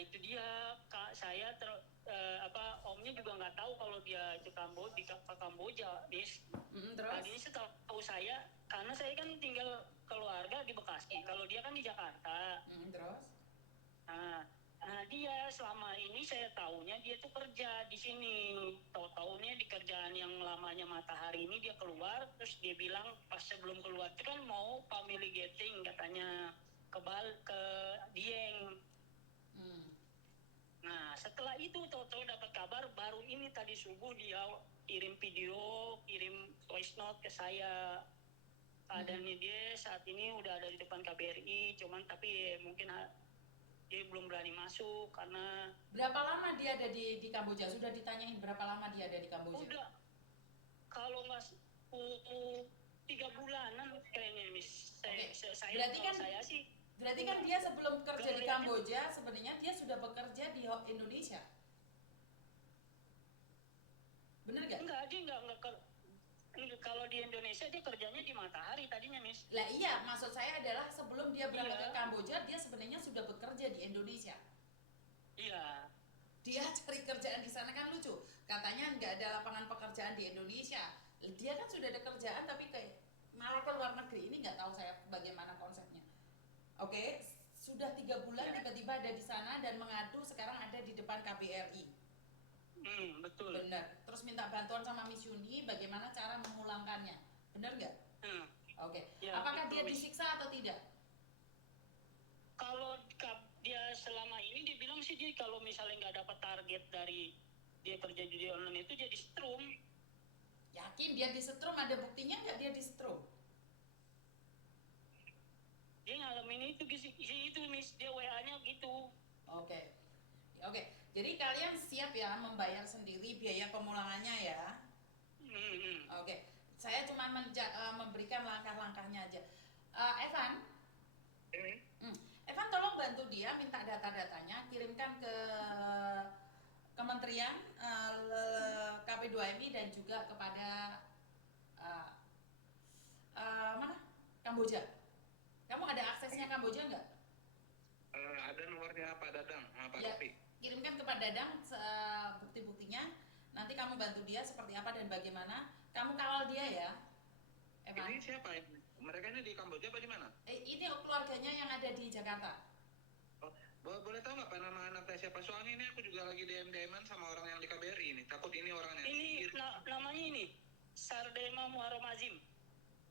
itu dia kak, saya omnya juga nggak tahu kalau dia itu Kamboja, bis. Terus? Tadinya setahu saya, karena saya kan tinggal keluarga di Bekasi, kalau dia kan di Jakarta. Terus? Dia selama ini saya tahunya dia tuh kerja di sini. Tahu-taunya di kerjaan yang lamanya Matahari ini dia keluar, terus dia bilang pas sebelum keluar itu kan mau family getting katanya ke Dieng. Nah setelah itu tahu-tahu dapat kabar baru ini tadi subuh dia kirim video, kirim voice note ke saya. Keadaannya dia saat ini udah ada di depan KBRI, cuman tapi mungkin dia belum berani masuk karena. Berapa lama dia ada di Kamboja? Sudah ditanyain berapa lama dia ada di Kamboja? Udah, kalau nggak 3 bulanan kayaknya, Miss. Berarti kan dia sebelum kerja di Kamboja sebenarnya dia sudah bekerja di Indonesia. Bener gak? Enggak, dia enggak kalau di Indonesia dia kerjanya di Matahari tadinya, Miss. Lah iya, maksud saya adalah sebelum dia berangkat ke Kamboja dia sebenarnya sudah bekerja di Indonesia. Iya. Dia cari kerjaan di sana kan lucu. Katanya nggak ada lapangan pekerjaan di Indonesia. Dia kan sudah ada kerjaan tapi kayak malah ke luar negeri. Ini nggak tahu saya bagaimana konsepnya. Oke, sudah 3 bulan tiba-tiba ada di sana dan mengadu sekarang ada di depan KBRI. Betul. Benar. Terus minta bantuan sama Miss Yuni bagaimana cara memulangkannya. Benar nggak? Oke. Ya, apakah betul, dia disiksa atau tidak? Kalau dia selama ini dia bilang sih dia kalau misalnya nggak dapat target dari dia kerja judi online itu dia disetrum. Yakin dia disetrum? Ada buktinya nggak dia disetrum? Dia ngalamin itu Miss, dia WA-nya gitu. Oke. Jadi kalian siap ya membayar sendiri biaya pemulangannya ya? Oke. Saya cuma memberikan langkah-langkahnya aja. Evan? Evan tolong bantu dia minta data-datanya, kirimkan ke Kementerian KP2MI dan juga kepada mana? Kamboja. Kamu ada aksesnya Kamboja nggak? Ada nomornya Pak Dadang, Pak ya, Kopi. Kirimkan ke Pak Dadang bukti-buktinya. Nanti kamu bantu dia seperti apa dan bagaimana. Kamu kawal dia ya. Evan. Ini siapa ini? Mereka ini di Kamboja apa di mana? Ini keluarganya yang ada di Jakarta. Oh, boleh tahu nggak nama anaknya siapa? Soalnya ini aku juga lagi DM-an sama orang yang di KBRI ini. Takut ini orangnya. Ini namanya ini Sardema Muharram Azim.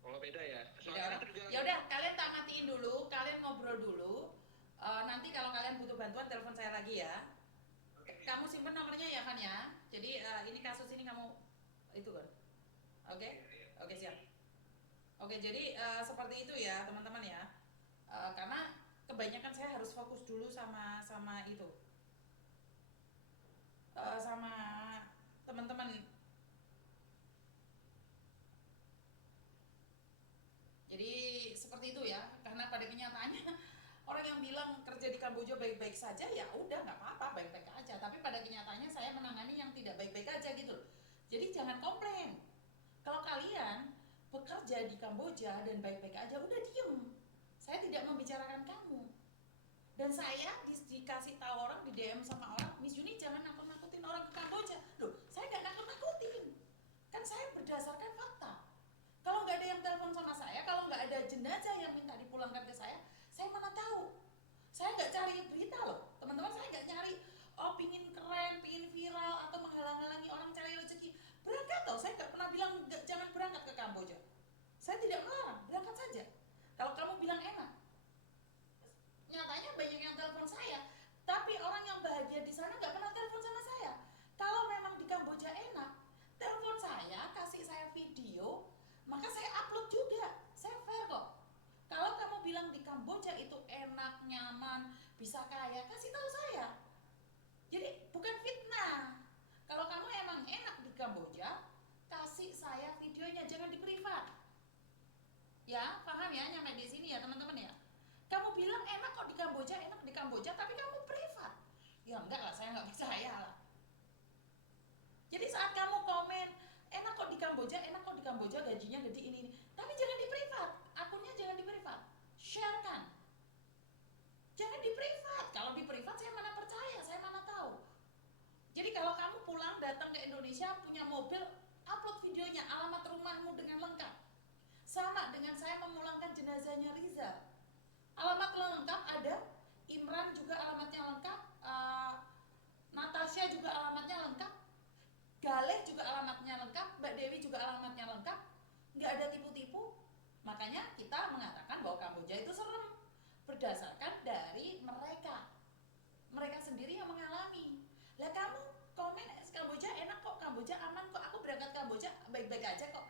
Oh beda ya. Ya udah, kalian tak matiin dulu, kalian ngobrol dulu. Nanti kalau kalian butuh bantuan telepon saya lagi ya. Kamu simpen nomornya ya kan ya. Jadi ini kasus ini kamu itu kan. Oke, siap. Oke, jadi seperti itu ya teman-teman ya. Karena kebanyakan saya harus fokus dulu sama itu. Sama teman-teman. Jadi seperti itu ya, karena pada kenyataannya orang yang bilang kerja di Kamboja baik-baik saja ya udah nggak apa-apa baik-baik aja, tapi pada kenyataannya saya menangani yang tidak baik-baik aja gitu. Jadi jangan komplain. Kalau kalian bekerja di Kamboja dan baik-baik aja udah diem. Saya tidak membicarakan kamu. Dan saya dikasih tahu orang, di DM sama orang, Miss Yuni jangan nakut-nakutin orang ke Kamboja. Loh, saya nggak nakut-nakutin. Kan saya berdasarkan fakta. Kalau nggak ada yang telepon sama saya, kalau nggak ada jenazah yang minta dipulangkan ke saya mana tahu. Saya nggak cari berita loh, teman-teman. Saya nggak nyari pingin keren, pingin viral atau menghalang-halangi orang cari rezeki. Berangkat loh, saya nggak pernah bilang jangan berangkat ke Kamboja. Saya tidak melarang, berangkat saja. Kalau kamu bilang enak, nyatanya banyak yang telepon saya, tapi orang yang bahagia di sana nggak pernah telepon sama saya. Kalau memang di Kamboja enak, telepon saya, kasih saya video, maka saya upload juga. Saya fair kok. Kalau kamu bilang di Kamboja itu enak, nyaman, bisa kaya, kasih tahu saya. Jadi bukan fitnah. Kalau kamu emang enak di Kamboja, kasih saya videonya, jangan di privat. Ya, paham ya, nyampe di sini ya teman-teman ya. Kamu bilang enak kok di Kamboja, tapi kamu privat. Ya enggak lah, saya nggak percaya lah. Jadi saat kamu komen, enak kok di Kamboja, gajinya gede ini. Tapi jangan di privat, akunnya jangan di privat. Share kan. Jangan di privat. Kalau di privat saya mana percaya ijazahnya Rizal. Alamat lengkap ada, Imran juga alamatnya lengkap, Natasha juga alamatnya lengkap, Galeh juga alamatnya lengkap, Mbak Dewi juga alamatnya lengkap, nggak ada tipu-tipu. Makanya kita mengatakan bahwa Kamboja itu serem berdasarkan dari mereka sendiri yang mengalami. Lah kamu komen Kamboja enak kok, Kamboja aman kok, aku berangkat Kamboja baik-baik aja kok,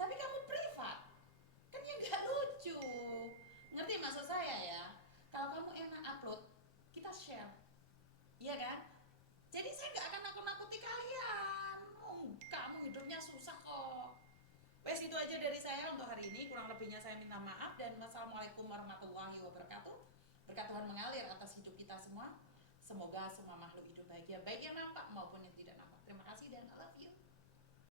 tapi kamu privat, kan ya nggak lucu. Ngerti maksud saya ya? Kalau kamu enak upload, kita share, iya kan? Jadi saya nggak akan nakut-nakuti kalian. Kamu hidupnya susah kok. Wes itu aja dari saya untuk hari ini. Kurang lebihnya saya minta maaf dan wassalamualaikum warahmatullahi wabarakatuh. Berkat Tuhan mengalir atas hidup kita semua. Semoga semua makhluk hidup bahagia, baik yang namanya